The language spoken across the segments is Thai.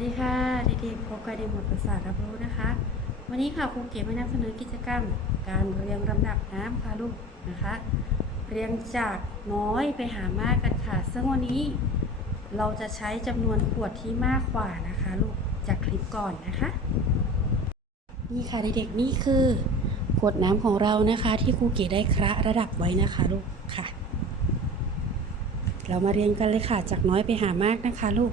วัสดีค่ะเด็กๆพบกันในหมวดภาษารับรู้นะคะ วันนี้ค่ะครูเก๋มานำเสนอกิจกรรม การเรียงลำดับน้ำค่ะลูกนะคะ เรียงจากน้อยไปหามากกันค่ะ ซึ่งวันนี้เราจะใช้จำนวนขวดที่มากกว่านะคะลูกจากคลิปก่อนนะคะ นี่ค่ะเด็กๆนี่คือขวดน้ำของเรานะคะที่ครูเก๋ได้คระระดับไว้นะคะลูกค่ะ เรามาเรียงกันเลยค่ะจากน้อยไปหามากนะคะลูก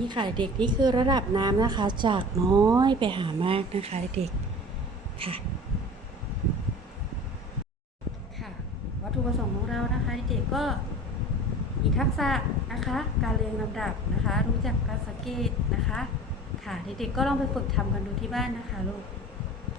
นี่ค่ะเด็กนี่คือระดับน้ำนะคะ จากน้อยไปหามากนะคะเด็กค่ะค่ะวัตถุประสงค์ของเรานะคะเด็กก็มีทักษะนะคะ การเรียงลำดับนะคะ รู้จักการสังเกตนะคะ ค่ะเด็กๆก็ลองไปฝึกทำกันดูที่บ้านนะคะลูก